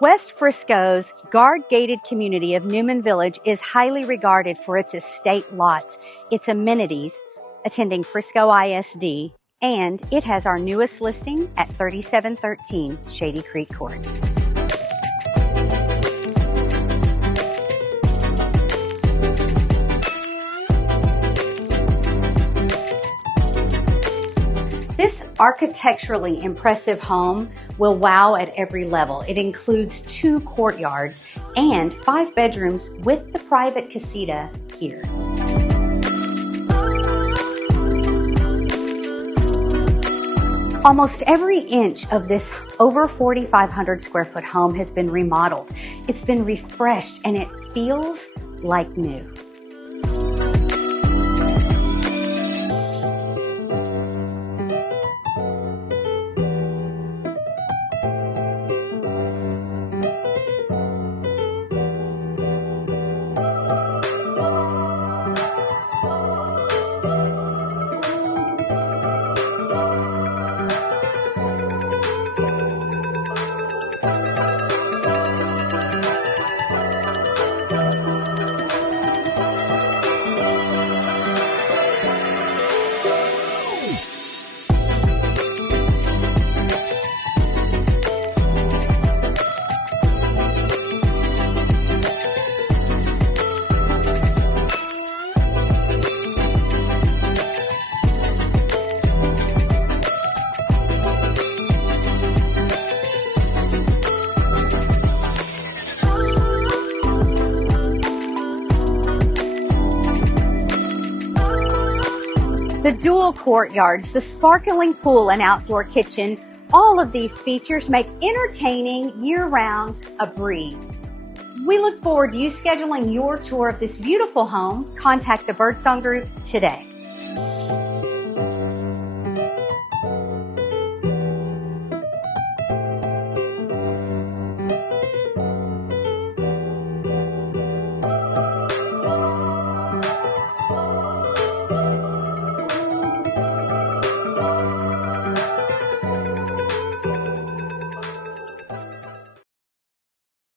West Frisco's guard-gated community of Newman Village is highly regarded for its estate lots, its amenities, attending Frisco ISD, and it has our newest listing at 3713 Shady Creek Court. This architecturally impressive home will wow at every level. It includes 2 courtyards and 5 bedrooms with the private casita here. Almost every inch of this over 4,500 square foot home has been remodeled. It's been refreshed and it feels like new. The dual courtyards, the sparkling pool and outdoor kitchen, all of these features make entertaining year-round a breeze. We look forward to you scheduling your tour of this beautiful home. Contact the Birdsong Group today.